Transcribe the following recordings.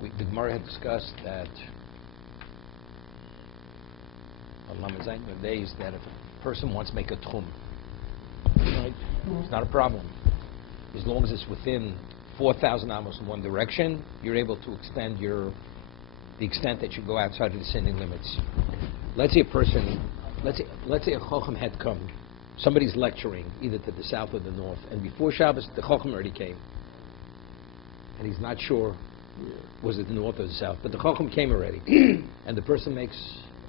The Gemara had discussed that on days that if a person wants to make a tchum, right, it's not a problem. As long as it's within 4,000 amos in one direction, you're able to extend the extent that you go outside of the sinning limits. Let's say a chacham had come. Somebody's lecturing either to the south or the north, and before Shabbos the chacham already came, and he's not sure was it the north or the south, but the chacham came already, and the person makes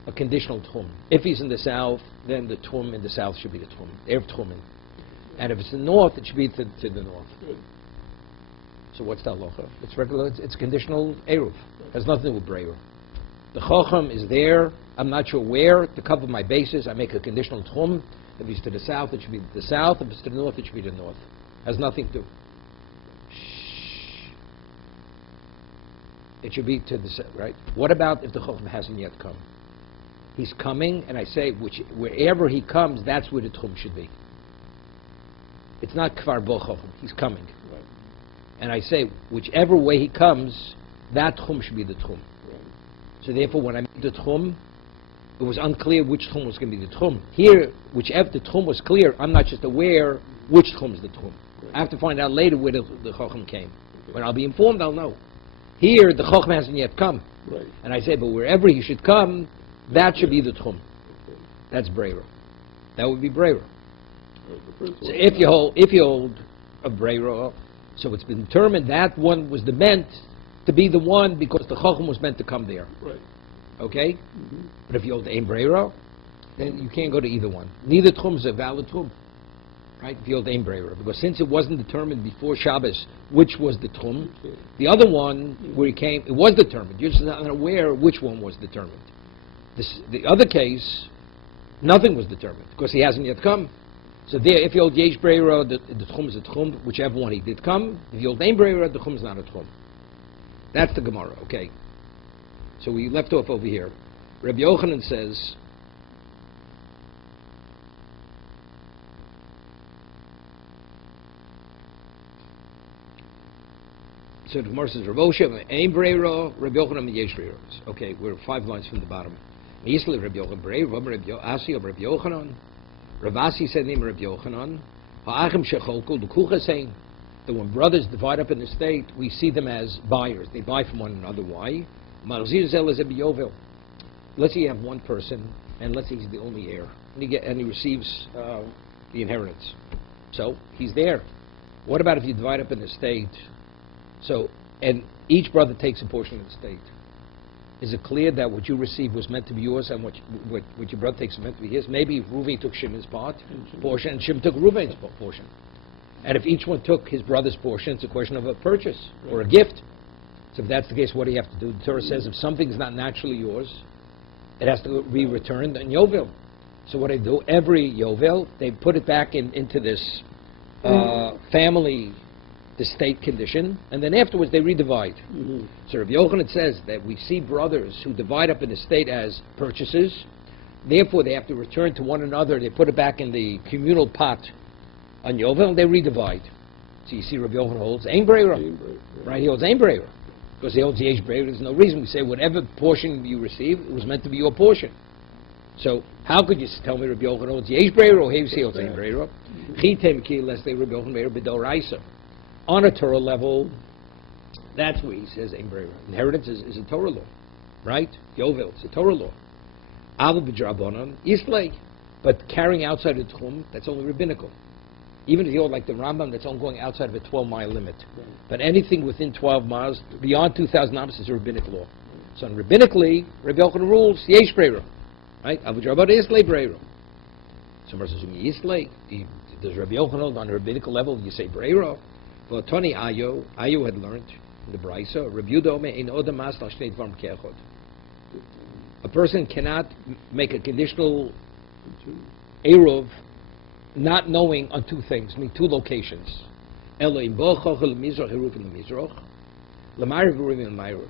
a conditional tchum. If he's in the south, then the tchum in the south should be the tchum, erev tchumin, and if it's the north, it should be to the north. So what's the halacha? It's regular. It's conditional eruv. Has nothing to do with breira. The chacham is there. I'm not sure where to cover my bases. I make a conditional tchum. If he's to the south, it should be the south. If it's to the north, it should be the north. Has nothing to do. It should be to the south, right? What about if the chacham hasn't yet come? He's coming, and I say wherever he comes, that's where the tchum should be. It's not kfar bo chacham. He's coming. Right. And I say whichever way he comes, that tchum should be the tchum. Right. So therefore, when I made the tchum, it was unclear which tchum was going to be the tchum. Here, whichever the tchum was clear, I'm not just aware which tchum is the tchum. Right. I have to find out later where the chacham came. Okay. When I'll be informed, I'll know. Here, the chacham hasn't yet come. Right. And I say, but wherever he should come, that should be the tchum. Okay. That's breira. That would be breira. Right. So if you hold a breira, so it's been determined that one was meant to be the one because the chacham was meant to come there. Right. Okay? Mm-hmm. But if you hold ein breira, then you can't go to either one. Neither tchum is a valid tchum. Right? If you hold ein breira. Because since it wasn't determined before Shabbos which was the tchum, okay, the other one where he came, it was determined. You're just not aware which one was determined. The other case, nothing was determined because he hasn't yet come. So there, if you hold yesh breira, the tchum is a tchum, whichever one he did come. If you hold ein breira, the tchum is not a tchum. That's the Gemara, okay. So we left off over here. Rabbi Yochanan says, so the Gemara says, Rav Osha, ein breira, Rabbi Yochanan, yesh breira. Okay, we're 5 lines from the bottom. Yisli Rabbi Yochanan breira, Rabbi Asi of Rabbi Yochanan. Rav Asi said name Rabbi Yochanan. Ha'achim shecholku, the kucha saying that when brothers divide up an estate, we see them as buyers. They buy from one another. Why? Let's say you have one person, and let's say he's the only heir, and he receives the inheritance. So he's there. What about if you divide up an estate? So, and each brother takes a portion of the estate. Is it clear that what you received was meant to be yours, and what your brother takes is meant to be his? Maybe Reuven took Shimon's portion, and Shimon took Reuven's portion. And if each one took his brother's portion, it's a question of a purchase or a gift. So if that's the case, what do you have to do? The Torah says if something's not naturally yours, it has to be returned in Yovel. So what they do, every Yovel, they put it back into this family, the state condition, and then afterwards they redivide. Mm-hmm. So Rabbi Yochanan says that we see brothers who divide up an estate as purchases, therefore they have to return to one another, they put it back in the communal pot on Yovel, and they redivide. So you see Rabbi Yochanan holds ein breira, right? He holds ein breira. Because he holds yesh breira, there's no reason. We say whatever portion you receive, it was meant to be your portion. So how could you tell me Rabbi Yochanan holds yesh breira or he holds ein breira? Chitem ki lest they Rabbi Yochanan breira b'doraisa. On a Torah level, that's where he says ein breira. Inheritance is a Torah law, right? Yovel, it's a Torah law. Aval b'drabanan yislei, but carrying outside the tchum, that's only rabbinical. Even if you hold like the Rambam, that's only going outside of a 12-mile limit. Right. But anything within 12 miles, beyond 2,000 amos, is a rabbinic law. So rabbinically, Rabbi Yochanan rules, yesh breira. Right? Avu Rabban Yislei breira. Somebody says, Yislei, does Rabbi Yochanan hold on a rabbinical level, you say breira? Well, Tony Ayo had learned in the Beitzah, Rabbi Yudome ein odam mas al shnei dvarim ke'echad. A person cannot make a conditional eruv not knowing on 2 things, I mean 2 locations. Elohim bochach l'mizrach eruv in the mizrach, l'mayrav eruv in the mayrav.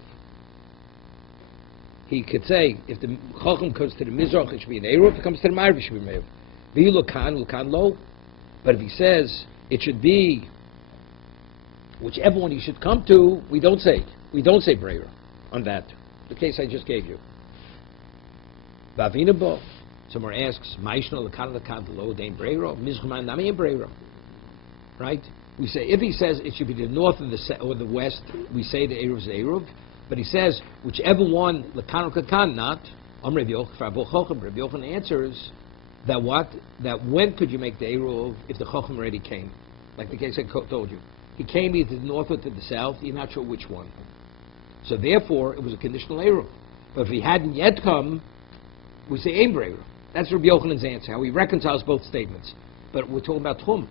He could say if the chacham comes to the mizrach, it should be an eruv. If it comes to the mayrav, it should be an eruv. V'yu l'kan lo. But if he says it should be Whichever one you should come to, we don't say Breira on that. The case I just gave you. Bavina bo. Someone asks, Maishna l'kan lo dein Breira, mizchuman nami Breira. Right? We say, if he says it should be the north or the west, we say the Eruv is Eruv. But he says, whichever one, l'kan not, Rabbi Yochanan answers that what? That when could you make the Eruv if the Chacham already came? Like the case I told you. He came either to the north or to the south, you're not sure which one. So therefore, it was a conditional Eruv. But if he hadn't yet come, we say Ein Breira. That's Rabbi Yochanan's answer, how he reconciles both statements. But we're talking about Tchum.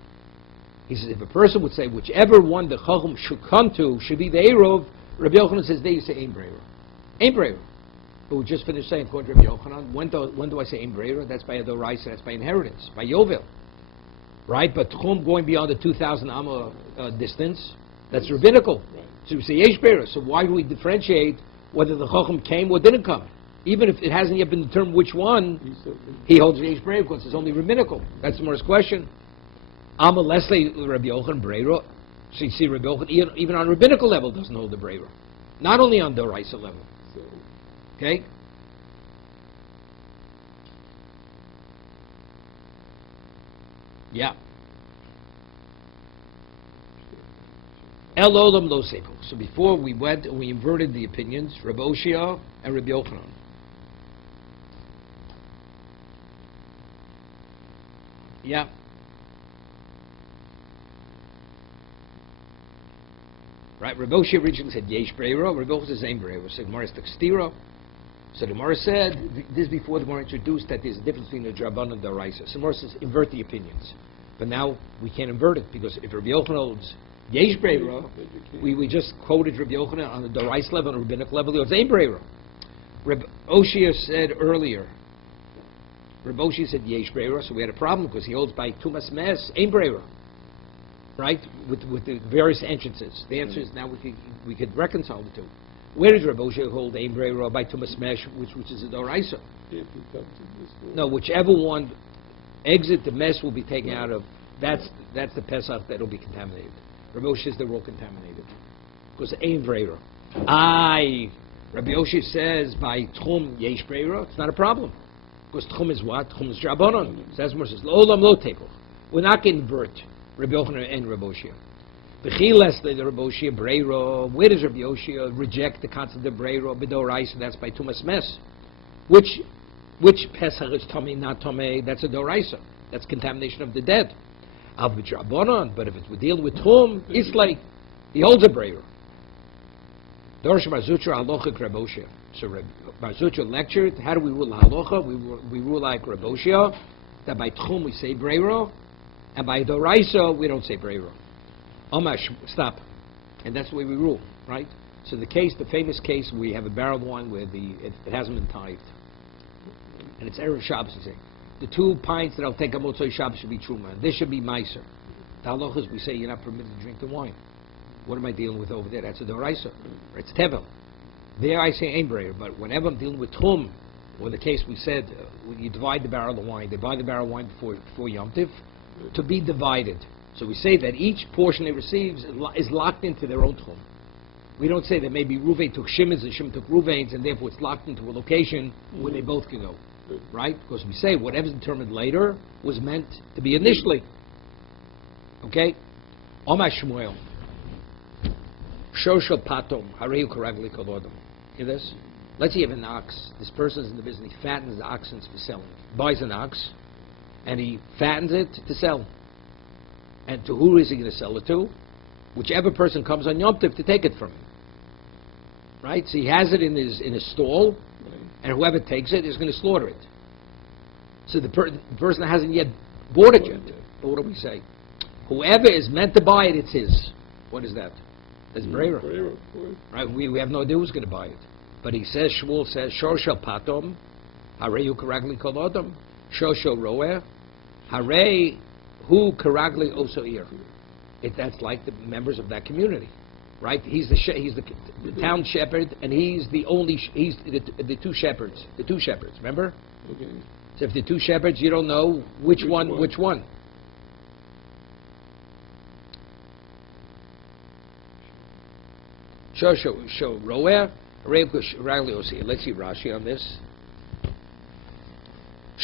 He says, if a person would say, whichever one the Chacham should come to should be the Eruv, Rabbi Yochanan says, there you say Ein Breira. Ein Breira. But we just finished saying, according to Rabbi Yochanan, when do I say Ein Breira? That's by a Doraisa, that's by inheritance, by Yovel. Right? But Tchum going beyond the 2,000 Amma distance, that's rabbinical. So we say Yesh Breira. So why do we differentiate whether the Chacham came or didn't come? Even if it hasn't yet been determined which one, he holds Yesh Breira because it's only rabbinical. That's the first question. Amma Leslie Rabbi Yochanan Breira. So you see Rabbi Yochanan, even on rabbinical level, doesn't hold the Breira. Not only on Doraisa level. Okay? Yeah. El Olam Lo Seiko. So before we went and we inverted the opinions, Rabbi Oshia and Rabbi Yochanan. Yeah. Right, Rabbi Oshia originally said Yesh Breira, Rabbi Yochanan says Ein Breira. So Gemara Stakstira. So the Gemara said, this before the Gemara introduced that there's a difference between the Draban and the Raisa. So the Gemara says, invert the opinions. But now we can't invert it, because if Rabbi Yochanan holds Yesh Breira, we just quoted Rabbi Yochanan on the Dorais level, on the rabbinic level, he holds Ein Breira. Rabbi Oshia said earlier, Rabbi Oshia said Yesh Breira, so we had a problem, because he holds by Tumas Mes, Ein Breira. Right? With the various entrances. The answer is now we could reconcile the two. Where does Rabbi Oshia hold Ein Breira by Tumas Mesh, which is a Doraisa? No, whichever one exit the mess will be taken out of, that's the Pesach that will be contaminated. Rabbi Oshia says they're all contaminated. Because Ein Breira. Rabbi Oshia says by Tchum Yesh Breira, it's not a problem. Because Tchum is what? Tchum is Drabanon. So that's more says, Lo Olam Lo Teko. We're not going to invert Rabbi Yochanan and Rabbi Oshia. B'chiles the Rabbi Oshia Breira. Where does Rabbi Oshia reject the concept of Breira? B'doraisa, that's by Tumas Mes. Which Pesach is Tomei, not Tomei? That's a Doraisa. That's contamination of the dead. Al B'drabanon, but if we're dealing with Tum, it's like he holds a Breira. Dorish Marzutra Halochik Rabbi Oshia. So Marzutra lectured. How do we rule Halocha? We rule like Rabbi Oshia, that by Tchum we say Breira, and by Doraisa we don't say Breira. Omash, stop. And that's the way we rule, right? So the famous case, we have a barrel of wine where it hasn't been tithed. And it's Erev Shabbos, you say. The 2 pints that I'll take on Motzei Shabbos should be Truma. This should be Meiser. The halachas, we say you're not permitted to drink the wine. What am I dealing with over there? That's a Doraisa. It's Tevel. There I say Ein Breira, but whenever I'm dealing with Tum, or the case we said, you divide the barrel of wine, they buy the barrel of wine before Yom Tiv, to be divided. So we say that each portion they receives is locked into their own Tchum. We don't say that maybe Ruvain took Shimon's and Shimon took Ruvain's, and therefore it's locked into a location where they both can go. Right? Because we say whatever's determined later was meant to be initially. Okay? Omar Shmuel. Shoshel Patom. Hareu Karagli Kolodom. Hear this? Let's say you have an ox. This person's in the business. He fattens the oxen for selling. Buys an ox, and he fattens it to sell. And to who is he going to sell it to? Whichever person comes on Yom Tov to take it from him. Right? So he has it in his stall, and whoever takes it is going to slaughter it. So the person hasn't yet bought it yet. But what do we say? Whoever is meant to buy it, it's his. What is that? That's Breira. Right? We have no idea who's going to buy it. But he says, Shmuel says, Shor shel patom, Harei karagli kol odom, Shor shel roeh, Harei hu karagli osoir. That's like the members of that community. Right? He's the town shepherd, and he's the 2 shepherds. The 2 shepherds, remember? Okay. So if the 2 shepherds, you don't know which one. Let's see Rashi on this.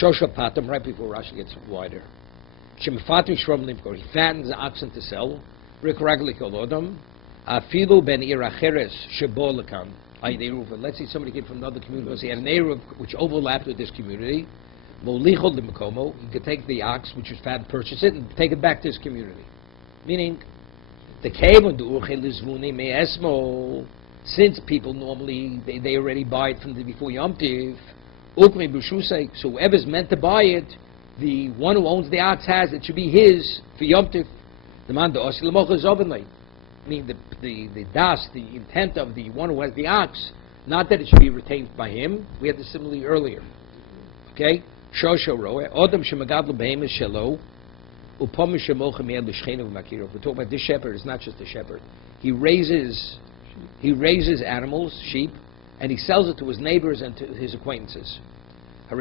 Shosha Patam, right before Rashi gets wider. He fattens the oxen to sell. Let's say somebody came from another community because he had an Eruv which overlapped with this community. He could take the ox which was fat and purchase it and take it back to his community. Meaning, the since people normally, they already buy it from before Yom Tiv, so whoever's meant to buy it, the one who owns the ox has it, should be his for Yom Tiv. Meaning the intent of the one who has the ox, not that it should be retained by him. We had this similarly earlier. Okay? We're talking about this shepherd. It's not just a shepherd. He raises animals, sheep, and he sells it to his neighbors and to his acquaintances. He's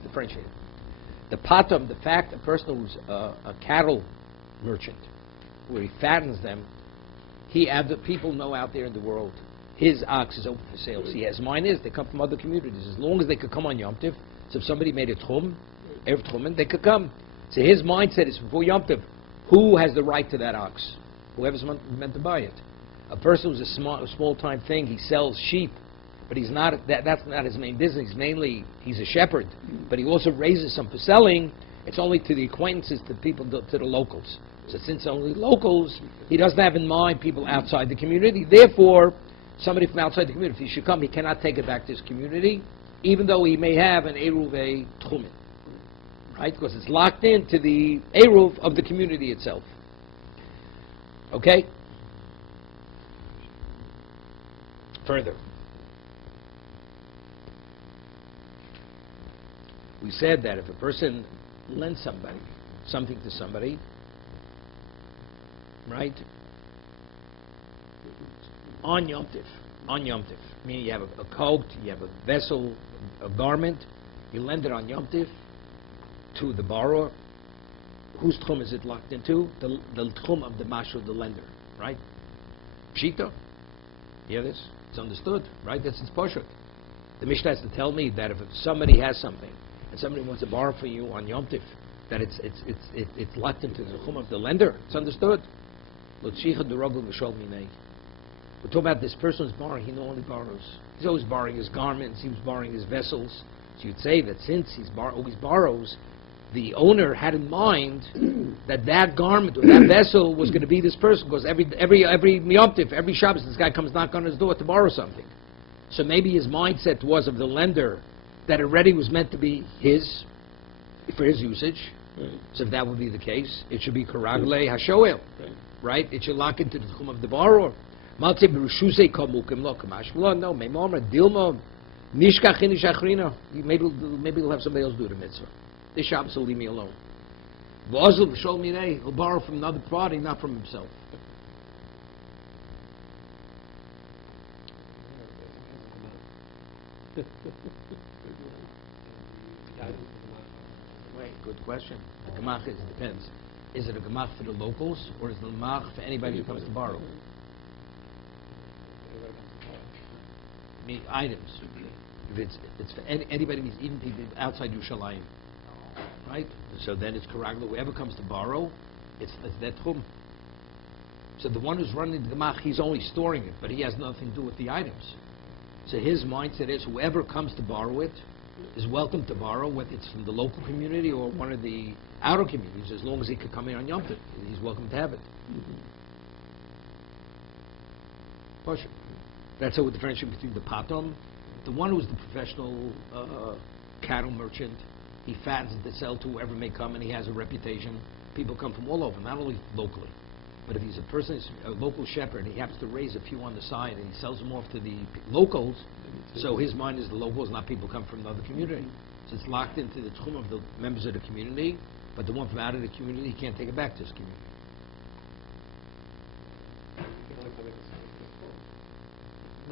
differentiated. The patam, the fact a person who's a cattle merchant, where he fattens them, the people know out there in the world, his ox is open for sale. See, as mine is, they come from other communities. As long as they could come on Yom Tiv, so if somebody made a tchum, Erev Tchumen, they could come. So his mindset is before Yom Tiv, who has the right to that ox? Whoever's meant to buy it. A person who's a small-time thing, he sells sheep, but he's not. That's not his main business. He's a shepherd, but he also raises some for selling. It's only to the acquaintances, to people, to the locals. So since only locals, he doesn't have in mind people outside the community. Therefore, somebody from outside the community, if he should come, he cannot take it back to his community, even though he may have an Eruv Tchumen, right? Because it's locked into the Eruv of the community itself. Okay? Further, we said that if a person lends something to somebody, right, on Yom Tiv, meaning you have a coat, you have a vessel, a garment, you lend it on Yom Tiv to the borrower. Whose tchum is it locked into? The tchum of the mashur, the lender, right? Pshita. You hear this? It's understood, right? That's its poshut. The Mishnah has to tell me that if somebody has something and somebody wants to borrow for you on Yom Tiv, that it's locked into the chum of the lender. It's understood. We're talking about this person who's borrowing. He normally borrows. He's always borrowing his garments. He was borrowing his vessels. So you'd say that since he's always borrows, the owner had in mind that garment or that vessel was going to be this person, because every Yom Tiv, every Shabbos, this guy comes knock on his door to borrow something. So maybe his mindset was of the lender that already was meant to be his, for his usage. So if that would be the case, it should be Karagle Hashoel, right? It should lock into the chum of the borrower. No, maybe he'll have somebody else do the mitzvah. This Shabbos will leave me alone. He'll borrow from another party, not from himself. Wait, good question. The gemach depends. Is it a gemach for the locals, or is it a gemach for anybody who comes to borrow? Items. If it's for anybody, even people outside Yerushalayim. Right? So then it's karagla. Whoever comes to borrow, it's that tchum. So the one who's running the gemach, he's only storing it, but he has nothing to do with the items. So his mindset is whoever comes to borrow it is welcome to borrow, whether it's from the local community or one of the outer communities, as long as he could come in on Yom Tov. He's welcome to have it. That's how we differentiate between the patom, the one who's the professional cattle merchant. He fattens it to sell to whoever may come, and he has a reputation. People come from all over, not only locally. But if he's a local shepherd, he happens to raise a few on the side, and he sells them off to the locals, so his mind is the locals, not people come from another community. So it's locked into the tchum of the members of the community, but the one from out of the community, he can't take it back to his community.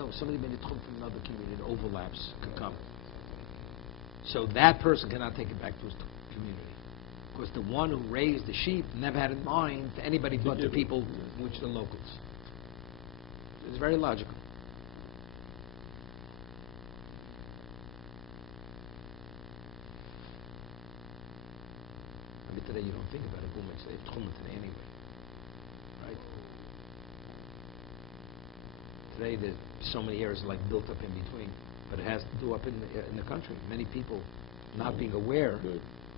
no, somebody made a tchum from another community, it overlaps, could come. So that person cannot take it back to his community. Because the one who raised the sheep never had in mind to anybody but the people, which the locals. It's very logical. I mean, today you don't think about it, boom, it's tchum today anyway. Right? Today there's so many areas like built up in between, but it has to do up in the country. Many people not being aware,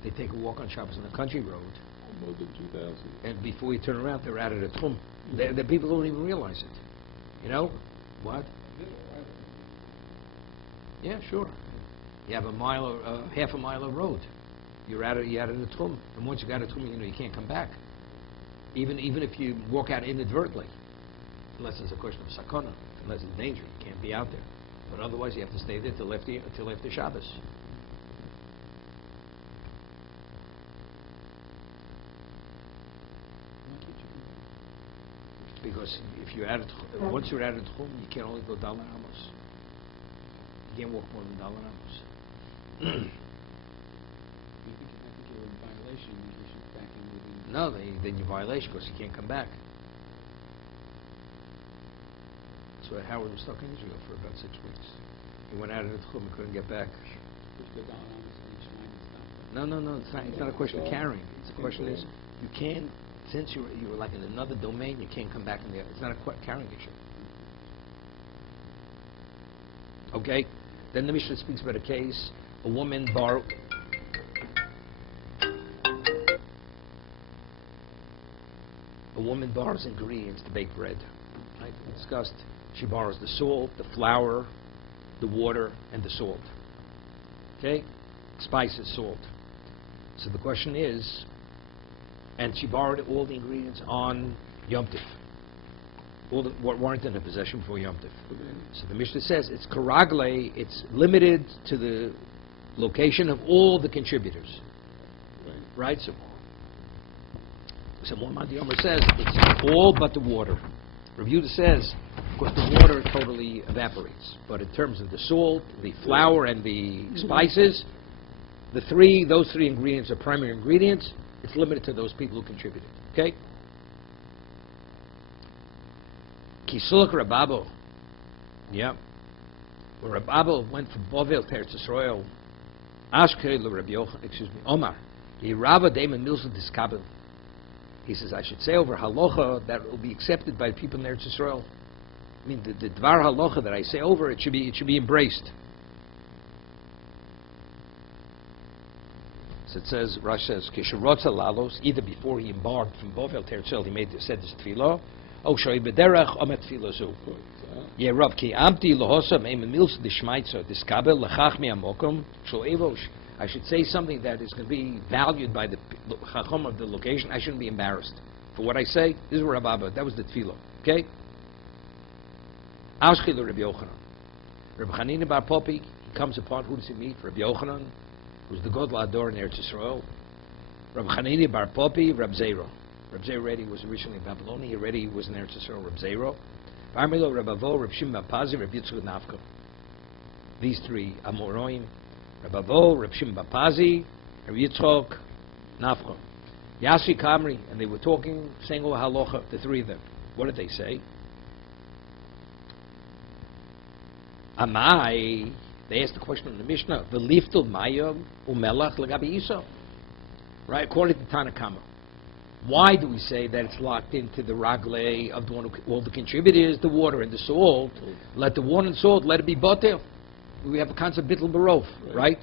they take a walk on Shabbos on a country road. More than 2,000. And before you turn around, they're out of the tchum. The people don't even realize it. You know? What? Yeah, sure. You have half a mile of road. You're out of the tchum. And once you got a tchum, you can't come back. Even if you walk out inadvertently, unless it's a question of sakana, unless it's danger, you can't be out there. But otherwise, you have to stay there till after Shabbos. Because if you're once you're out of tchum, you can only go dollar amos. You can't walk more than dollar amos. I think you're in violation in case you're back in within. No, then you're violation because you can't come back. That's why Howard was stuck in Israel for about 6 weeks. He went out of the tchum and couldn't get back. No, it's not a question of carrying. The question is, you can't, since you're like in another domain, you can't come back in there. It's not a carrying issue. Okay? Then the Mishnah speaks about a case, a woman borrowed borrows ingredients to bake bread. Right? We discussed. She borrows the salt, the flour, the water, and the salt. Okay? Spices, salt. So the question is, and she borrowed all the ingredients on Yom Tif. All what weren't in her possession before Yom Tif. So the Mishnah says it's karagle, it's limited to the location of all the contributors. Right? So Muhammad Yomer says it's all but the water. Rav Yehuda says, because the water totally evaporates. But in terms of the salt, the flour, and the spices, those three ingredients are primary ingredients. It's limited to those people who contributed. Okay? Kisulak Rababo. Yeah. When Rababo went from Bovel to Eretz Yisrael, Ashkei Rabbi Yochanan, Omar, Rava Deiman Milsa Diskabel. He says, I should say over halacha that will be accepted by people in Eretz Yisrael. I mean, the dvar halacha that I say over, it should be embraced. So it says, Rashi says, Kisharotza lalos, either before he embarked from Bovel to Eretz Yisrael, he said this tefillah, O shoi bederach omet tefillah zu. Ye Rav ki amti lahosa me'im milsa dishmaitza diskabel lechach mi amokom shol evosh. I should say something that is going to be valued by the chacham of the location. I shouldn't be embarrassed for what I say. This is Rabbi. That was the tefillah. Okay? Ashkilu Rabbi Yochanan. Rabbi Chanina bar Popi, he comes upon, who does he meet? Rabbi Yochanan, who's the Godel Ador in Eretz Yisrael. Rabbi Chanina bar Popi, Rabbi Zero. Rabbi Zero already was originally in Babylonia. He already was in Eretz Yisrael. Rabbi Zero. Parmilo, Rabbi Vo, Rabbi Shimon Pazi, Rabbi Yitzchak Nafka. These three Amoroim. Rabbi Vo, Rabbi Shimon Pazi, Rabbi Yitzchak Nafka. Yasri Kamri, and they were talking, saying, "Oh halacha," the three of them. What did they say? Amai, they asked the question in the Mishnah, V'liftul mayom umelach l'gabi Yisrael. Right, according to Tanakama. Why do we say that it's locked into the ragle of the one who, all the contributors, the water and the salt? Let the water and salt, let it be botel. We have a concept bittul barof, right?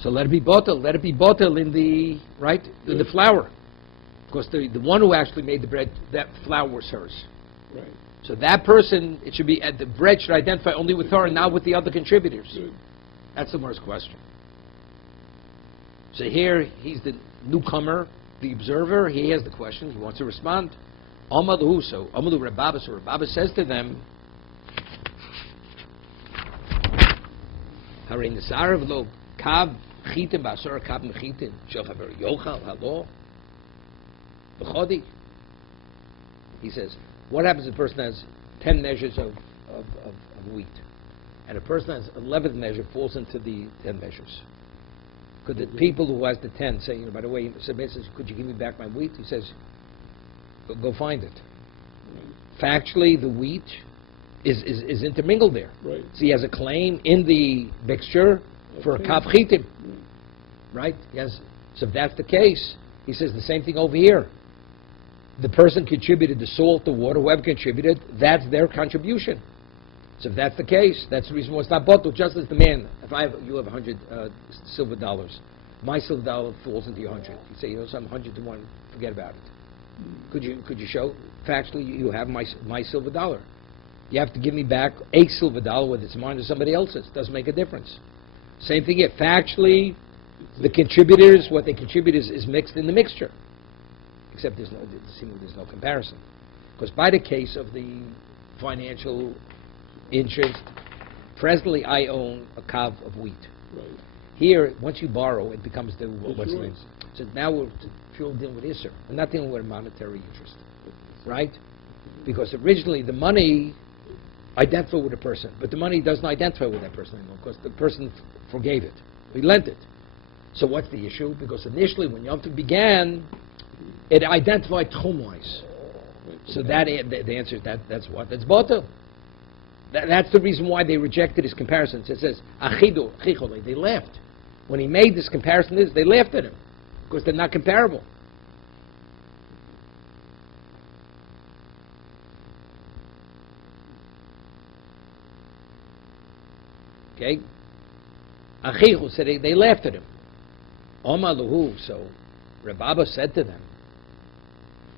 So let it be botel in the, right, in the flour. Because the one who actually made the bread, that flour was hers. Right. So that person, it should be, the bread should identify only with her and not with the other contributors. Good. That's the first question. So here, he's the newcomer, the observer. He has the question. He wants to respond. Amadu, so Amadu Rababa, so Rababa says to them, Harein Sarav lo kav chitin basar kav mechitin shochaver yochal halo b'chodi. He says, what happens if a person has 10 measures of of wheat, and a person has 11th measure falls into the 10 measures. Could the people who has the 10 say, by the way, somebody says, could you give me back my wheat? He says, go find it. Factually, the wheat is intermingled there. Right. So he has a claim in the mixture for a kav chitim. Right? Yes. So if that's the case, he says the same thing over here. The person contributed the salt, the water, whoever contributed, that's their contribution. So if that's the case, that's the reason why it's not bottled. Just as the man, if you have 100 silver dollars, my silver dollar falls into your 100. You say, some 100 to 1, forget about it. Could you show factually you have my silver dollar? You have to give me back a silver dollar, whether it's mine or somebody else's. Doesn't make a difference. Same thing here. Factually, the contributors, what they contribute is mixed in the mixture. Except there's no comparison. Because by the case of the financial interest, presently I own a kav of wheat. Right. Here, once you borrow, it becomes the what's the yours. name? So now we're dealing with Isser. We're not dealing with a monetary interest, right? Because originally the money identified with a person, but the money doesn't identify with that person anymore because the person forgave it. We lent it. So what's the issue? Because initially when Yom Tov began, it identified tchum-wise. So that the answer is that's what? That's botel. That's the reason why they rejected his comparisons. It says, achidu, chichole, they laughed. When he made this comparison, they laughed at him because they're not comparable. Okay? Achichu said they laughed at him. Omar Luhu, so Rababa said to them,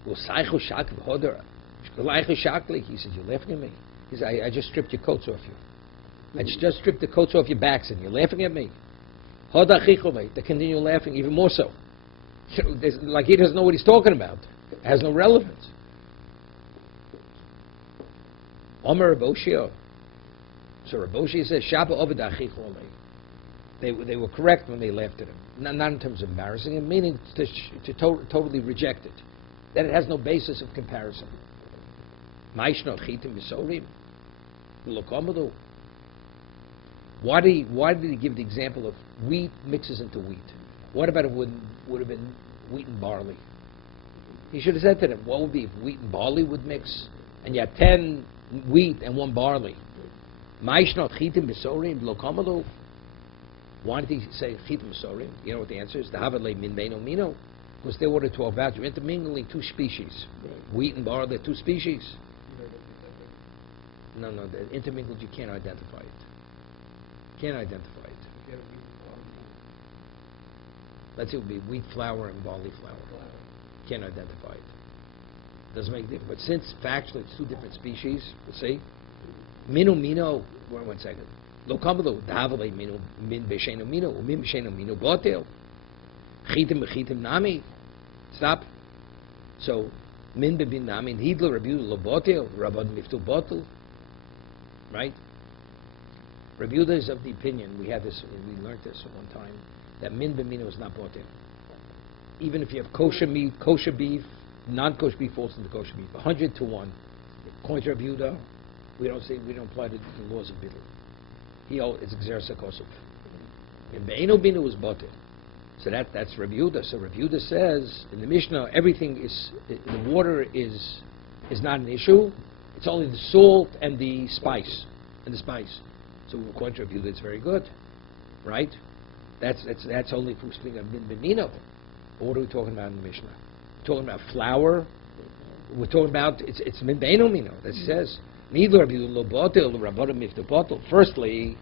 he said, you're laughing at me? He said, I just stripped your coats off you. I just stripped the coats off your backs and you're laughing at me. They continue laughing even more so. Like he doesn't know what he's talking about. It has no relevance. Omer Raboshio. So Raboshi says, Shaba Oved Achichole. They were correct when they laughed at him. Not in terms of embarrassing him, meaning to totally reject it. That it has no basis of comparison. Maishno Chitim Bisorim. Lokomodo. Why did he give the example of wheat mixes into wheat? What about it would have been wheat and barley? He should have said to them, what would be if wheat and barley would mix, and you had 10 wheat and 1 barley? Maishno Chitim Bisorim Lokomodo. Why did he say chitim sorim? You know what the answer is? The havale min beino mino. Because they wanted to talk about you're intermingling 2 species. Right. Wheat and barley, they're 2 species. No, they're intermingled. You can't identify it. Can't identify it. Let's say it would be wheat flour and barley flour. Can't identify it. Doesn't make a difference. But since factually it's 2 different species, see? Mino. One second. Lo kamalo davale minu min besheno minu min besheno minu botel chitim nami. Stop. So min bebin nami hidlo rebu lo botel rabban miftu botel. Right. Rebuda is of the opinion. We learned this at one time that min bemino is not botel. Even if you have kosher meat, kosher beef, non-kosher beef falls into kosher beef. 100 to 1. According to Rebuda, we don't apply to the laws of bidl. It's Xersa Kosov. And Be'eno Binu is Botel. So that's Rabbi Yehuda. So Rabbi Yehuda says in the Mishnah, the water is not an issue. It's only the salt and the spice. So according to Rabbi Yehuda, it's very good. Right? That's only if we're speaking of Min Bimino. What are we talking about in the Mishnah? We're talking about flour. We're talking about, it's Min Be'eno Mino. That says, firstly,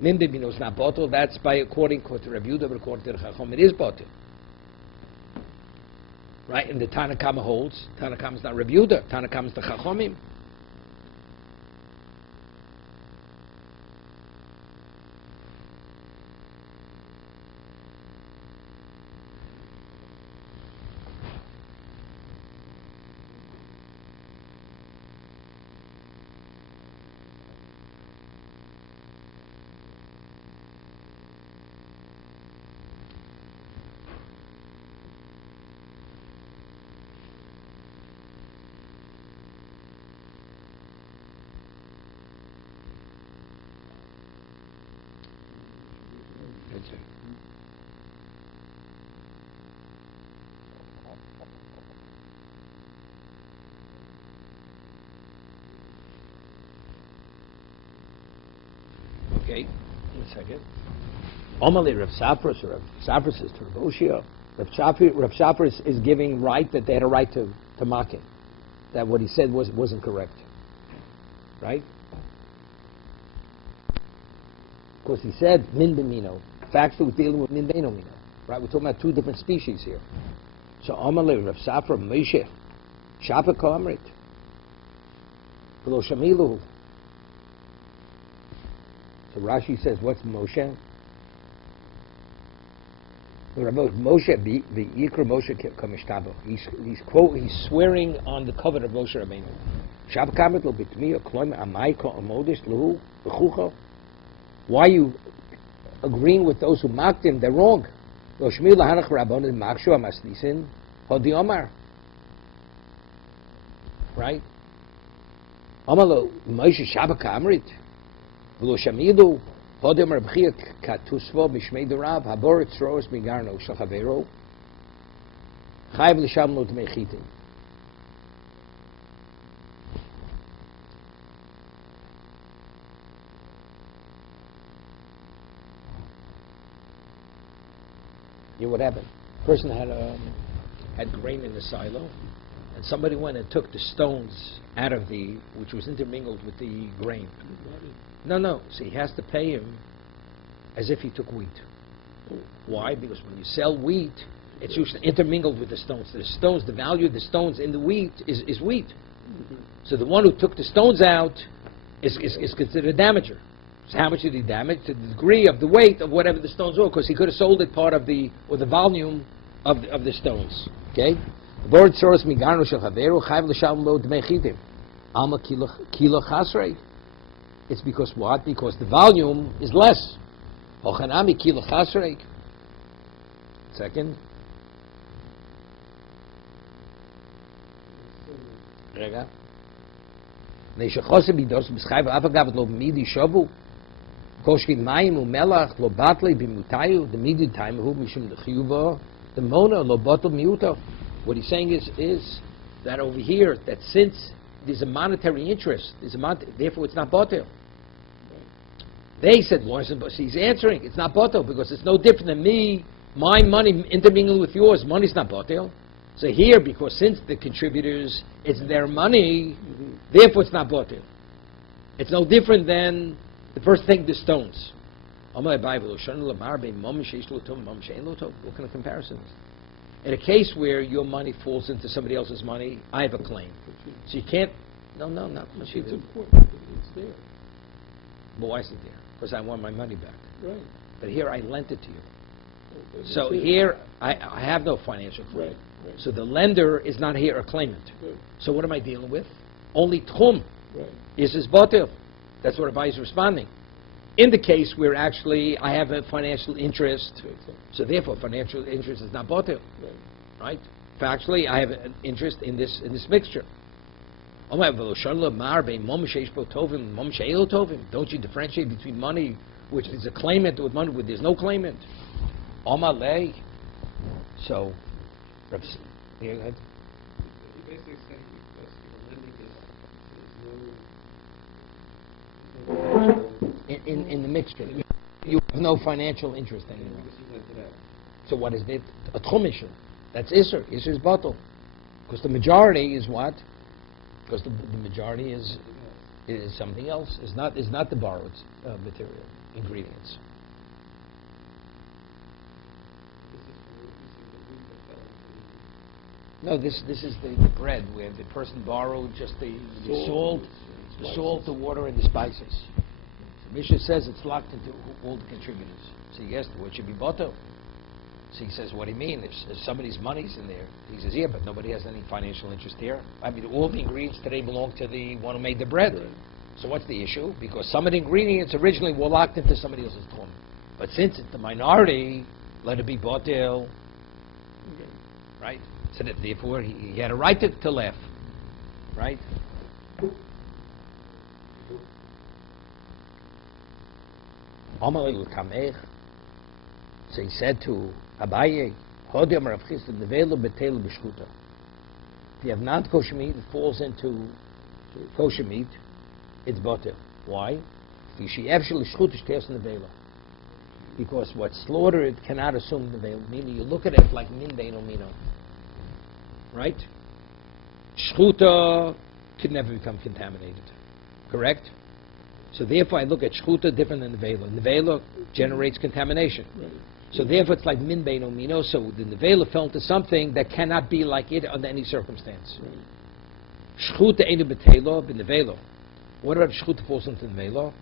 min bimino is not botel. That's according to Rabbi Yehuda, but according to the Chacham, it is botel. Right? And the Tanakama holds. Tanakama is not Rabbi Yehuda. Tanakama is the Chachamim. say. Okay, one second. Omali Rav Safras, or Rav Safras is to Rav Oshia. Rav Safras is giving right that they had a right to mock him. That what he said wasn't correct. Right? Of course, he said min b'mino. Facts that we're dealing with min b'mino mino. Right? We're talking about two different species here. So Omali Rav Safra Moshe Shafa Kamrit V'lo Shamilu. So Rashi says, what's Moshe? Moshe, the Yikra Moshe Kamishtabah. He's swearing on the covenant of Moshe Rabbeinu. Shabkamet lo bitmi okloim amai ko amodish lahu b'chucha. Why are you agreeing with those who mocked him? They're wrong. Lo shmi lahanach rabbanon makshu amasnisin hodi omar. Right? Amalo Moshe Shabkamrit. V'lo shamidu hodi omar b'chiyat katusvo b'shmei derav haboret sroos migarno shel chavero chayv l'sham lo t'mei chitim. What happened? A person had grain in the silo, and somebody went and took the stones out of which was intermingled with the grain. No. So he has to pay him as if he took wheat. Why? Because when you sell wheat, it's usually intermingled with the stones. The value of the stones in the wheat is wheat. So the one who took the stones out is considered a damager. So how much did he damage? To the degree of the weight of whatever the stones were, because he could have sold it part of the volume of the stones. Okay? It's because what? Because the volume is less. Second. Rega. Koshki mayim umelach lo batle b'mutayu the midi time who mishum l'chiyuva the mona lo batel miuto. What he's saying is that over here, that since there's a monetary interest, therefore it's not batel. They said, he's answering, it's not batel because it's no different than me, my money intermingling with yours. Money's not batel. So here, because since the contributors, it's their money, therefore it's not batel. It's no different than the first thing, the stones. What kind of comparison? In a case where your money falls into somebody else's money, I have a claim. So you can't. No, not much. It's important. It's there. But why is it there? Because I want my money back. Right. But here I lent it to you. That's So it. here I have no financial claim. Right. So the lender is not here a claimant. Good. So what am I dealing with? Only tchum Right. is his batil. That's what Rabbi is responding. In the case where actually I have a financial interest, so therefore financial interest is not batil, right? Factually, I have an interest in this mixture. Don't you differentiate between money which is a claimant with money where there's no claimant? So, yeah, go ahead. You basically saying because you're lending this, In the mixture, you have no financial interest anymore. because you lent it out. So what is it? A tchum issue. That's Isser. Isser is batal. Because the majority is what? Because the majority is something else. Is not the borrowed material, ingredients. No, this is the bread where the person borrowed just the salt, the water, and the spices. Mishnah says it's locked into all the contributors. So he asked, what should be batal? So he says, what do you mean? If somebody's money's in there. He says, yeah, but nobody has any financial interest here. I mean, all the ingredients today belong to the one who made the bread. Right. So what's the issue? Because some of the ingredients originally were locked into somebody else's tchum. But since it's the minority, let it be batil. Okay. Right? So that therefore he had a right to laugh. Right? So he said to Abaye, Hodem Rav Chisda, Nevelo Betelu B'Shchuta. If you have non-kosher meat, it falls into kosher meat, it's botel. Why? Because what's slaughtered cannot assume nevela, meaning you look at it like min beino mino. Right? Shchuta could never become contaminated. Correct? So therefore I look at shchuta different than nevela. Nevela generates contamination. Right. So therefore it's like min beino mino, so the nevela fell into something that cannot be like it under any circumstance. Right. Shchuta einu betelo b'nevelo. What about shchuta falls into nevelo?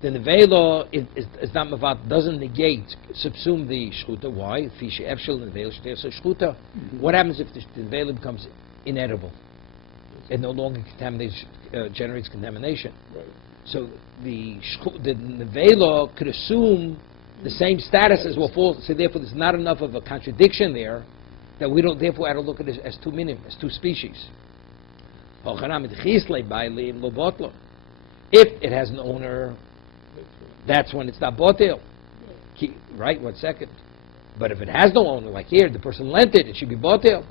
The nevelo is not mavat, doesn't negate, subsume the shchuta. Why? Fishe efshel nevelo shtesa shchuta. What happens if the nevelo becomes inedible? It no longer contaminates, generates contamination. Right. So the nevelo could assume the same status as what falls. So therefore, there's not enough of a contradiction there that we don't. Therefore, have to look at it as two minim, as two species. If it has an owner, that's when it's not botel. Right? 1 second. But if it has no owner, like here, the person lent it, it should be botel.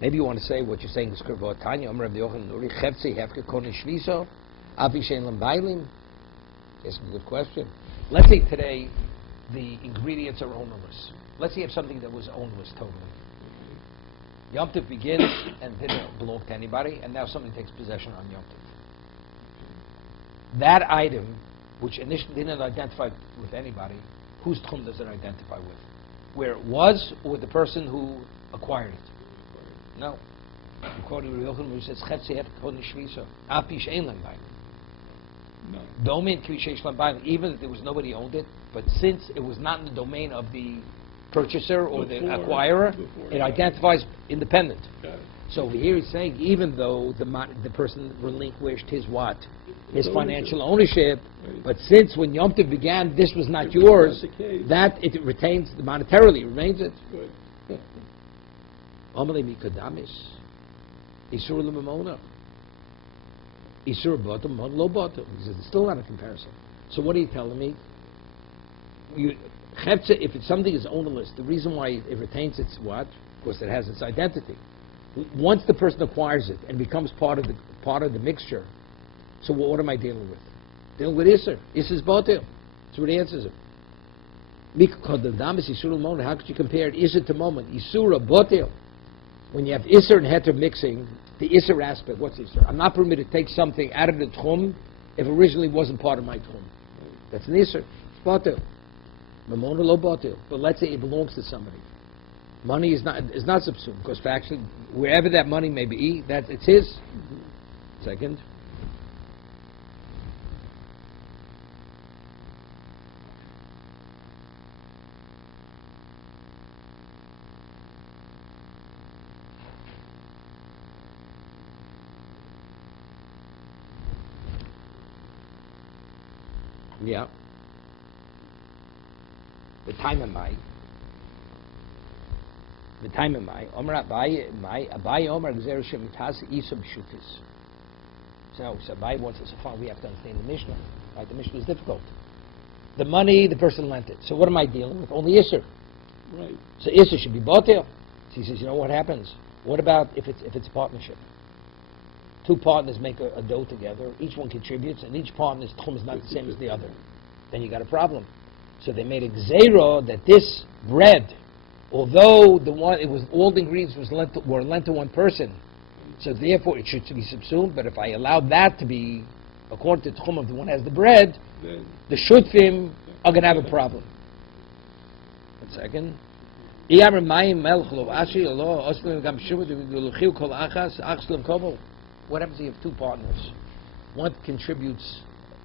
Maybe you want to say what you're saying is Kurvot Tanya, Amr Rabbi Yochanan Nuri, Chevtzi, Hefke, Konin Shliso, Avi Shein Lam Bailim. That's a good question. Let's say today the ingredients are ownerless. Let's say you have something that was ownerless totally. Yom Tov begins and didn't belong to anybody, and now somebody takes possession on Yom Tov. That item, which initially didn't identify with anybody, whose tchum does it identify with? Where it was, or the person who acquired it? No. According to Rabbi Yochanan, who says, Chetzi hef kodin shviso, api she'en lam bailim. No. Domain kvi sheish lam bailim, even if there was nobody owned it, but since it was not in the domain of the purchaser or the acquirer, it identifies independent. Got it. So over here he's saying, even though the person relinquished his what? His financial ownership, Right. but since when Yom Tov began, this was not yours, not the case. that it retains, monetarily it remains it. Good. Amalei mikadamis, Isur l'mamona, Isur bottom, lo bottom. It's still not a comparison. So what are you telling me? Cheptze, if it's something is ownerless, the reason why it retains its what? Because it has its identity. Once the person acquires it and becomes part of the mixture, so what am I dealing with? Dealing with Isser. Isser's botel. That's what he answers it. How could you compare it Isser to moment? Isura botel. When you have Isser and Heter mixing, the Isser aspect, what's Isser? I'm not permitted to take something out of the Tchum if originally wasn't part of my Tchum. That's an Isser. It's botel. Mamona lo botel. But let's say it belongs to somebody. Money is not subsumed, because actually, wherever that money may be, it's his. Second. Yeah. The time am I. The time am I. Omer Abaye Omer Gzeru Shemitas Isa B'Shutis. So Abaye wants us to find. We have to understand the Mishnah. Right? The Mishnah is difficult. The money, the person lent it. So what am I dealing with? Only Isser. Right. So Isser should be botel. So he says, you know what happens? What about if it's a partnership? Two partners make a dough together. Each one contributes, and each partner's tchum is not the same as the other. Then you got a problem. So they made a gzeira that this bread, although all the ingredients were lent to one person, so therefore it should be subsumed. But if I allowed that to be according to tchum of the one who has the bread, Then, the shutfim are going to have a problem. 1 second. What happens if you have two partners? One contributes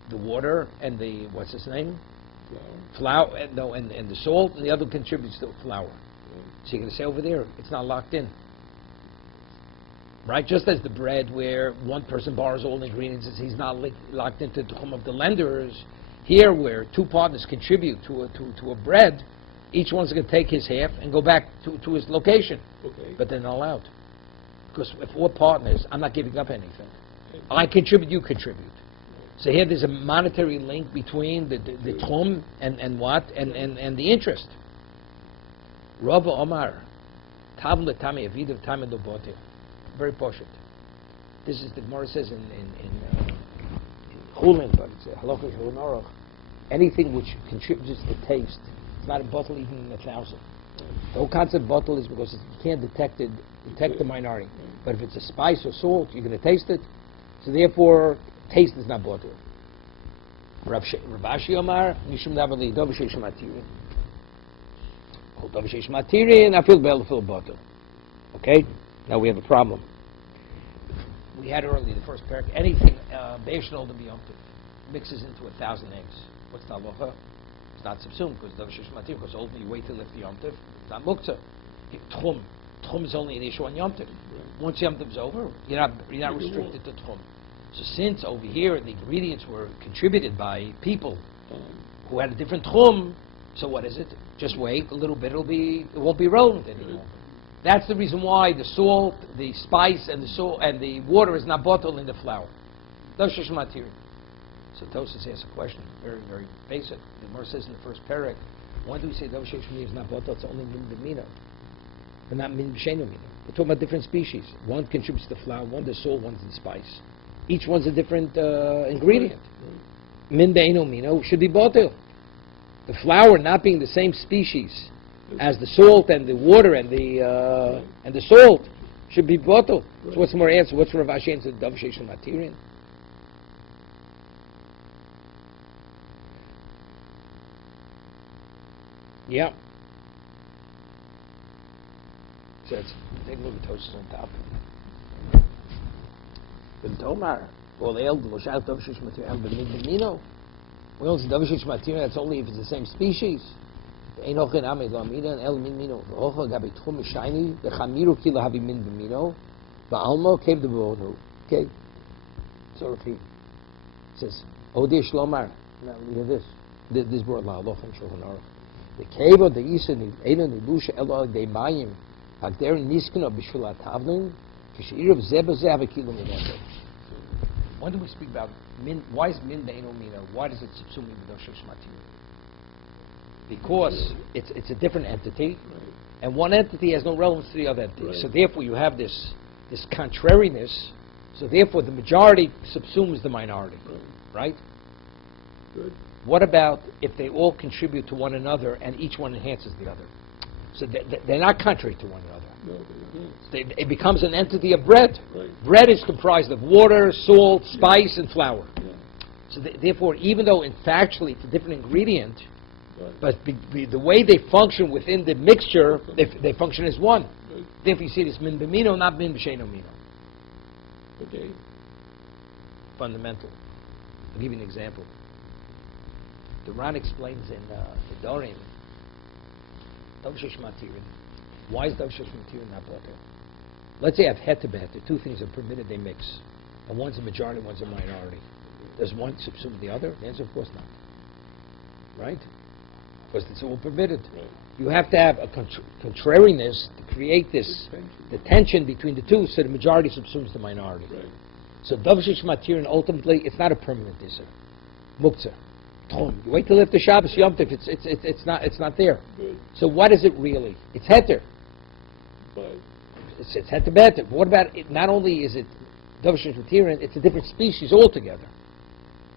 the water and the, what's his name? Flour, and the salt, and the other contributes the flour. So you're going to say over there, it's not locked in. Right? Just as the bread, where one person borrows all the ingredients, he's not locked into the tchum of the lenders. Here, where two partners contribute to a bread, each one's going to take his half and go back to his location. okay. But they're not allowed. Because if we're partners, I'm not giving up anything. I contribute, you contribute. So here there's a monetary link between the tchum and what? And the interest. Rava Omar, Tav L'Tami Avidav Tami L'Botir. Very poshut. This is the Gemara says in Chulin, but it's Halacha Chulin Aruch. Anything which contributes to taste, it's not a bottle even in 1,000. The whole concept of bottle is because you can't detect the minority. But if it's a spice or salt, you're going to taste it. So therefore, taste is not bottle. Rav Ashi Omar, Mishum Davali, Dovashesh Matirin. Called Dovashesh Matirin, I feel bad for bottle. Okay? Now we have a problem. We had earlier the first parak. Anything Beishan Oldham Yomtiv mixes into 1,000 eggs. What's the halacha? It's not subsumed because Dovashesh Matirin, because Oldham you wait till lift the Yomtiv. It's not muktzah. Tchum. Tchum is only an issue on Yomtiv. Once Yomtiv is over, you're not restricted to Tchum. So since over here the ingredients were contributed by people who had a different tchum, so what is it? Just wait a little bit; it won't be relevant anymore. That's the reason why the salt, the spice, and the water is not bottled in the flour. Dovashesh Matirin. So Tosas asks a question, very very basic. The Gemara says in the first parak, why do we say Dovashesh Matirin is not bottled? It's only min b'mino, but not min b'sheinu mino. We're talking about different species. One contributes to the flour, one the salt, one's the spice. Each one's a different ingredient. Min be'eno mino should be botil. The flour not being the same species as the salt and the water and the salt should be botil. So what's the more answer? What's Rav Ashi answer? Dovashesh Matirin. Yeah. So let's take a look at Tosas on top. Tomar, well, the elder will shout Dovashesh Matirin, but Mino. We only say Dovashesh Matirin, that's only if it's the same species. Ein Ochin Amid Lamina, El Min Mino. The Ocha Gabi Tchum Shiny, the Chamiru Kila Habi Min B'Mino, Ba'almo Kev the Bono. Okay? So repeat. It says, Odir Shlomar. Now, we have this. This word, La'aloch and Shulchan Aruch. The Kev of the Isa, Eino Nibusha, Elo De Mayim, Agder Niskano B'Shul HaTavlin, when do we speak about min? Why is min be'eno mina? Why does it subsume Dovashesh Matirin? Because it's a different entity, and one entity has no relevance to the other entity. Right. So therefore, you have this contrariness. So therefore, the majority subsumes the minority. Right? Good. What about if they all contribute to one another and each one enhances the other? So they're not contrary to one another. No, it becomes an entity of bread. Right. Bread is comprised of water, salt, spice, and flour. Yeah. So therefore, even though factually it's a different ingredient, but the way they function within the mixture, they function as one. Right. Therefore, you see this min b'mino, not min b'sheino mino. Okay. Fundamental. I'll give you an example. The Ran explains in the Dorim, Dovashesh Matirin. Why is Dovashesh Matirin not botter? Let's say I have het to better. Two things are permitted, they mix. And one's a majority, one's a minority. Does one subsume the other? The answer, of course, not. Right? Because it's all permitted. Right. You have to have a contrariness to create the tension between the two, so the majority subsumes the minority. Right. So Dovashesh Matirin, ultimately, it's not a permanent issur. Muktzah. You wait till after Shabbos Yom Tov. It's not there. Good. So what is it really? It's heter. It's heter better. What about it? Not only is it Dovashesh Matirin, it's a different species altogether.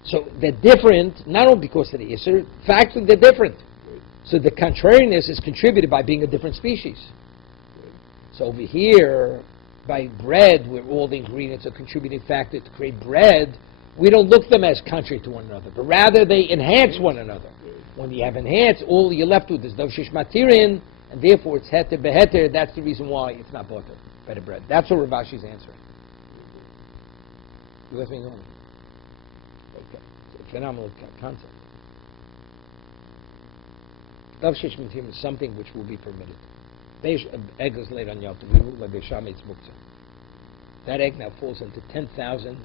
So they're different not only because of the issur, factually they're different. Good. So the contrariness is contributed by being a different species. Good. So over here, by bread, where all the ingredients are contributing factor to create bread, we don't look at them as contrary to one another, but rather they enhance one another. When you have enhanced, all you're left with is Dovashesh Matirin, and therefore it's heter beheter. That's the reason why it's not butter, better bread. That's what Rav Ashi's answering. You with me? Okay. It's a phenomenal concept. Dovashesh Matirin is something which will be permitted. Egg is laid on Yom Tov, like Beisham eats muktzah. That egg now falls into 10,000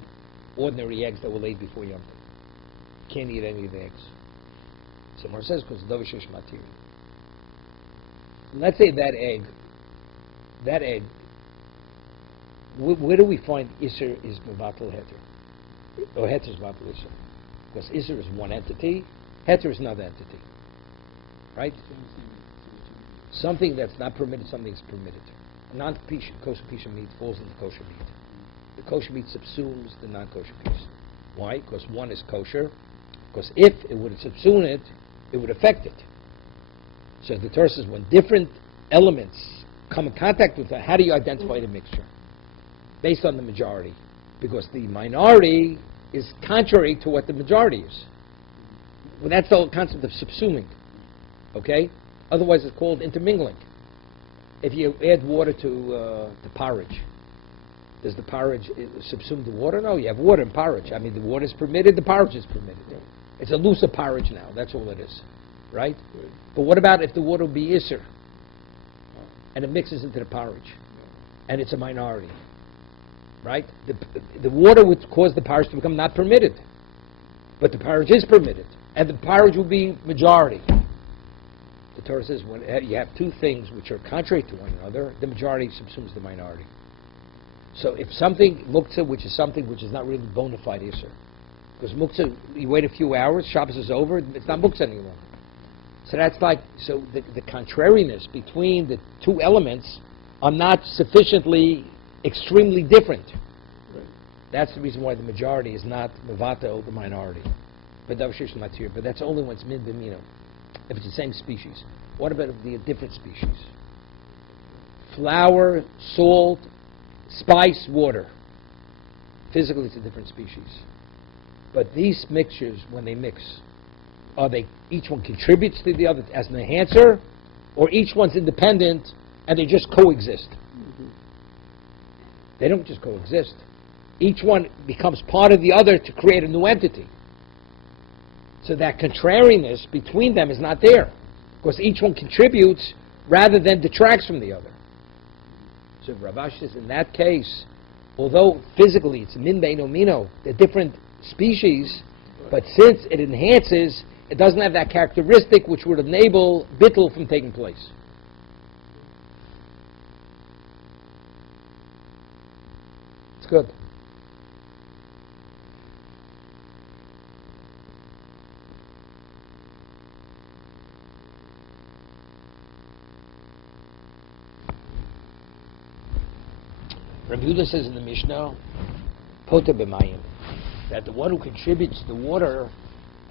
ordinary eggs that were laid before Yom Tov. Can't eat any of the eggs. So Mar says because Dovashesh Matirin. Let's say that egg, where do we find Isser is Mevatel Heter? or heter is matel Isser. Because Isser is one entity, heter is another entity. Right? Something that's not permitted, something is permitted. A non-kosher piece of meat falls into kosher meat. The kosher meat subsumes the non-kosher piece. Why? Because one is kosher. Because if it would subsume it, it would affect it. So the Torah says when different elements come in contact with it, how do you identify the mixture? Based on the majority. Because the minority is contrary to what the majority is. Well, that's the whole concept of subsuming. Okay? Otherwise it's called intermingling. If you add water to porridge, does the porridge subsume the water? No, you have water in porridge. I mean, the water is permitted, the porridge is permitted. It's a looser porridge now, that's all it is. Right? But what about if the water would be Isser? And it mixes into the porridge. And it's a minority. Right? The water would cause the porridge to become not permitted. But the porridge is permitted. And the porridge will be majority. The Torah says when you have two things which are contrary to one another, the majority subsumes the minority. So if something, muktzah, which is something which is not really bona fide Isser, because muktzah, you wait a few hours, Shabbos is over, it's not muktzah anymore. So that's like, so the contrariness between the two elements are not sufficiently extremely different. Right. That's the reason why the majority is not mevatel the minority. But that's only when it's min b'mino. If it's the same species. What about if they're different species? Flour, salt, spice, water. Physically it's a different species. But these mixtures, when they mix, are they, each one contributes to the other as an enhancer, or each one's independent and they just coexist? Mm-hmm. They don't just coexist. Each one becomes part of the other to create a new entity. So that contrariness between them is not there, because each one contributes rather than detracts from the other. So Ravash says in that case, although physically it's min beino mino, they're different species, but since it enhances, it doesn't have that characteristic which would enable bittul from taking place. It's good. Rabbi Yehuda says in the Mishnah, Pota b'mayim, that the one who contributes the water,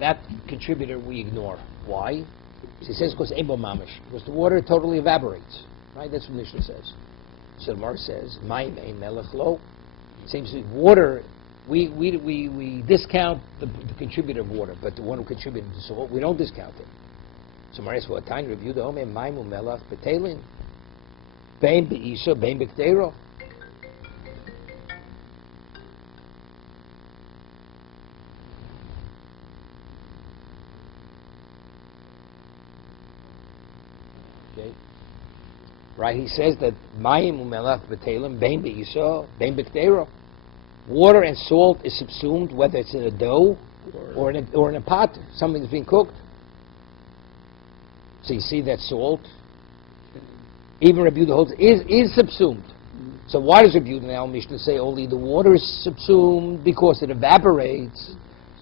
that contributor we ignore. Why? He says because ebo mamish, because the water totally evaporates. Right? That's what Mishnah says. So the Gemara says, mayim ein melech lo. It seems that water, we discount the contributor of water, but the one who contributed to salt, we don't discount it. So Gemara says, what time Rabbi Yehuda omer mayim umelach betelin, bein be'isa, bein b'kdeiro. Right, he says that mayim umelach betelim bein beisa bein b'kdeiro. Water and salt is subsumed whether it's in a dough or in a pot, something that's being cooked. So you see that salt, even Rabbi Yehuda holds, is subsumed. So why does Rabbi Yehuda now Mishnah say only the water is subsumed because it evaporates?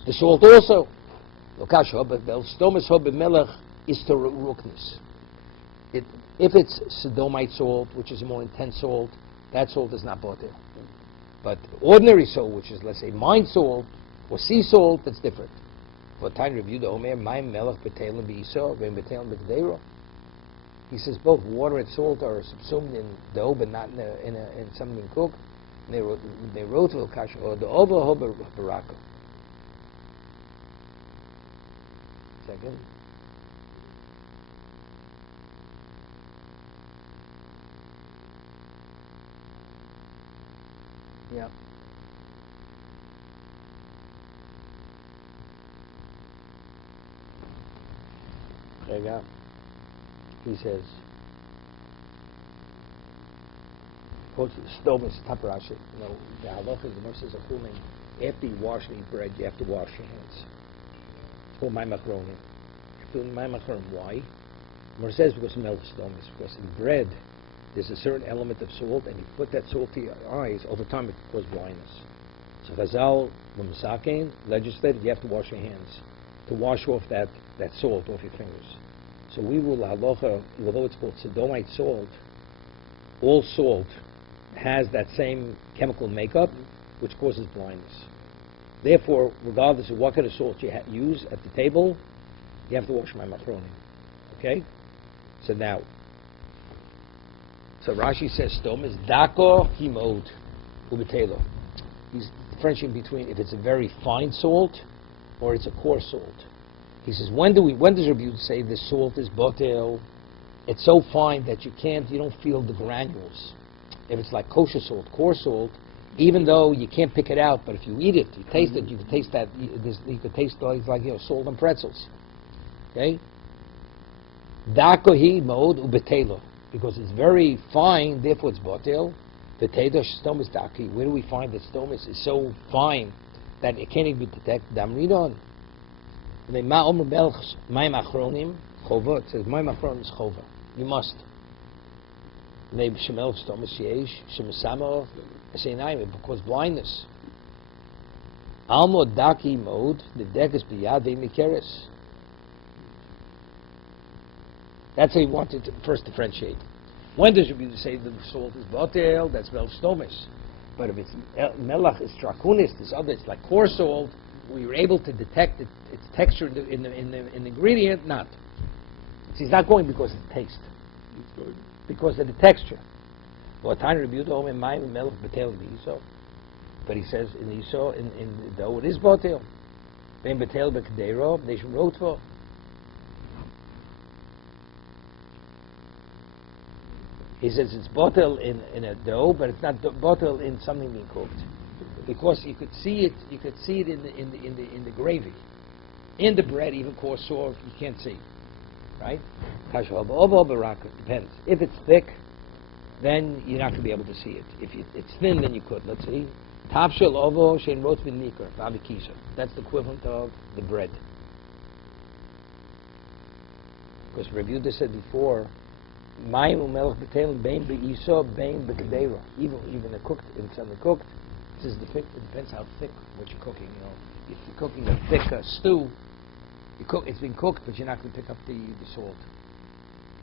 The salt also. Is to rukness. If it's sodomite salt, which is a more intense salt, that salt is not boter. But ordinary salt, which is, let's say, mine salt or sea salt, that's different. For time review the Omer, my melech betelim b'isor, ben betelim b'kdeiro. He says both water and salt are subsumed in dough, but not in something cooked. They wrote to kasha or the over hober baraka. Second. Yeah. Rega. He says, stove is taparashi. You know, the halacha is the most says a cooling. After you wash and eat bread, you have to wash your hands. It's called my macaroni. My macaroni. Why? It says because of melted stone. It's because in bread there's a certain element of salt, and you put that salt to your eyes, over time it can cause blindness. So Chazal, the Masakein, legislated, you have to wash your hands to wash off that salt off your fingers. So we will, halacha, although it's called sodomite salt, all salt has that same chemical makeup, which causes blindness. Therefore, regardless of what kind of salt you use at the table, you have to wash my machronim. Okay? So now, so Rashi says stom is dako himod ubetelo. He's differentiating between if it's a very fine salt or it's a coarse salt. He says, when does Rabbi Yehuda say the salt is botel? It's so fine that you don't feel the granules. If it's like kosher salt, coarse salt, even though you can't pick it out, but if you eat it, you taste it, you can taste that. You can taste like salt and pretzels. Okay. Dakohi mode ubetelo, because it's very fine, therefore it's botel. Betelo stomas daki. Where do we find that stomas is so fine that it can't even be detected? Damridon. The ma'omer belch ma'im achronim chova. It says ma'im achronim is chova. You must. They shemel stomas yesh shemesamo eseinaim, because blindness. Almo daki mode the deck is biyad mikeres. That's how he wanted to first differentiate. When does Rabbi say the salt is botel? That's vel stomis. But if it's melach is draconis, this other, it's like coarse salt, where you're able to detect its texture in the ingredient, not. So he's not going because of the taste. Because of the texture. But he says in the iso, in the dough, it is botel. Ben betel bekdero, they should wrote for. He says it's botel in a dough, but it's not botel in something being cooked, because you could see it. You could see it in the gravy, in the bread, even coarse salt. You can't see, right? Depends. If it's thick, then you're not going to be able to see it. If it's thin, then you could. Let's see. That's the equivalent of the bread. Because Rabbi Yehuda said before, even cooked in something cooked, it depends how thick what you're cooking. If you're cooking a thick stew, it's been cooked, but you're not going to pick up the salt.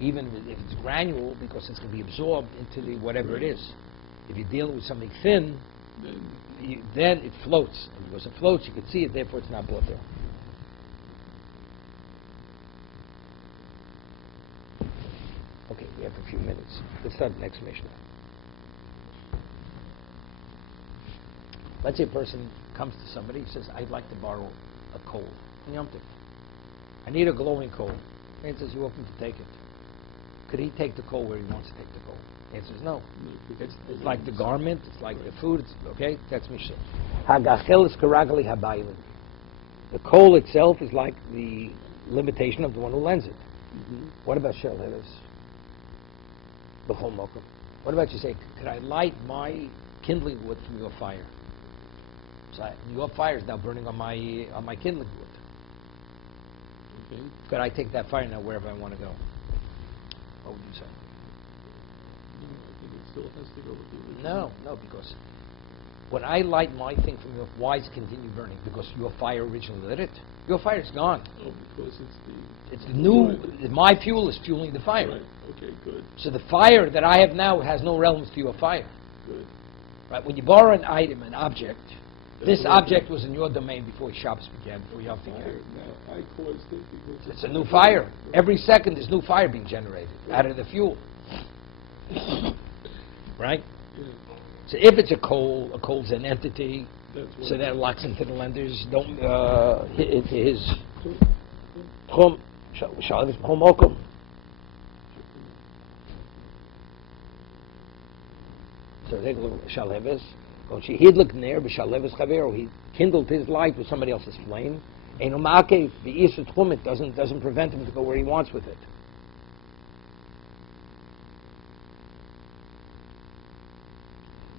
Even if it's granule, because it's going to be absorbed into the whatever it is. If you're dealing with something thin, then it floats. And because it floats, you can see it. Therefore, it's not brought there. Okay, we have a few minutes. Let's start the next Mishnah. Let's say a person comes to somebody and says, I'd like to borrow a coal. I need a glowing coal. The man says, you're welcome to take it. Could he take the coal where he wants to take the coal? The answer is no. It's like the garment, it's like the food, okay? That's Mishnah. Hagachel is karagli habaylim. The coal itself is like the limitation of the one who lends it. What about shel heves? What about you say, could I light my kindling wood from your fire? So your fire is now burning on my kindling wood. Okay. Could I take that fire now wherever I want to go? What would you say? No, I think it still has to go with the No, original. because when I light my thing from your, why is it continue burning? Because your fire originally lit it. Your fire is gone. Oh, because it's the new. My fuel is fueling the fire. Right. Okay, good. So the fire that I have now has no relevance to your fire. Good. Right. When you borrow an item, an object, this object was in your domain before Shabbos began, before Yom began. Now I caused it because It's a new fire. Every second there's new fire being generated out of the fuel. Right? Yeah. So if it's a coal's an entity, That's so that locks into the lenders, don't into his chum, shalavis chum okum. So they go shalavis. He hidlik ner b'shalavis chavero. He kindled his light with somebody else's flame. Ein u'ma'akev v'isut chum. It doesn't prevent him to go where he wants with it.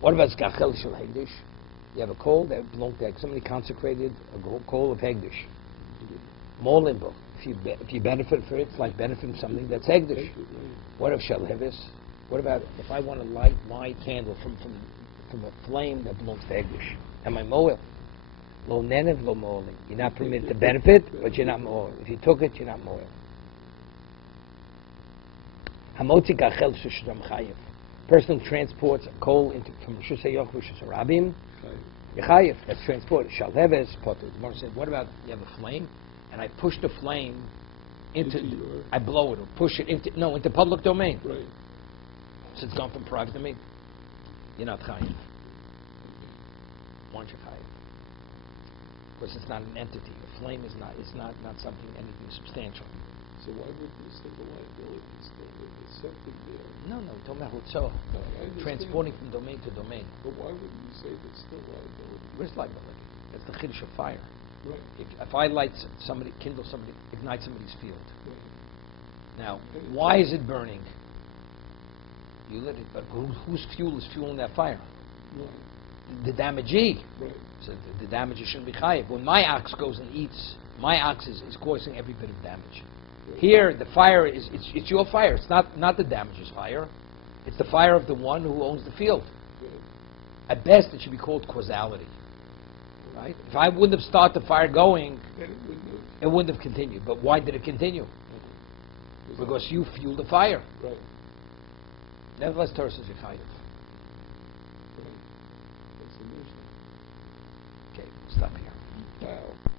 What about zkachel shel hegdish? You have a coal that belonged to somebody consecrated, a coal of hegdish. More limbo. If you benefit from it, it's like benefiting from something that's hegdish. What if shel heves? What about if I want to light my candle from from a flame that belongs to Egwish. Am I moel? Lo nenev, lo moeling. You're not permitted to benefit, but you're not moel. If you took it, you're not moel. Hamotzi kachel sheshadam chayev. Person who transports a coal from Rishus HaYoch, Rishus HaRabim, Yechayev, that's transported. Shalheves, potter. The Gemara said, what about you have a flame, and I push the flame I blow it or push it into public domain. Right. So it's gone from private domain. You're not chayev. Once you're chayev. Because it's not an entity. A flame is not something, anything substantial. So why would you say the liability is still there? There's something there. No, don't matter what so. Transporting from domain to domain. But why would you say there's still liability? Where's liability? That's the chiddush of fire. Right. If I light somebody, kindle somebody, ignite somebody's field. Right. Now, why is it burning? You lit it, but whose fuel is fueling that fire? Right. The damagee. Right. So the damagee shouldn't be chayiv. When my ox goes and eats, my ox is causing every bit of damage. Right. Here, the fire it's your fire. It's not the damage's fire. It's the fire of the one who owns the field. Right. At best, it should be called causality. Right? If I wouldn't have started the fire going, Then it wouldn't have continued. But why did it continue? Because you fueled the fire. Right. Nevertheless, Torah says you're chayiv. Right. That's the mission. Okay, we'll stop here. Wow.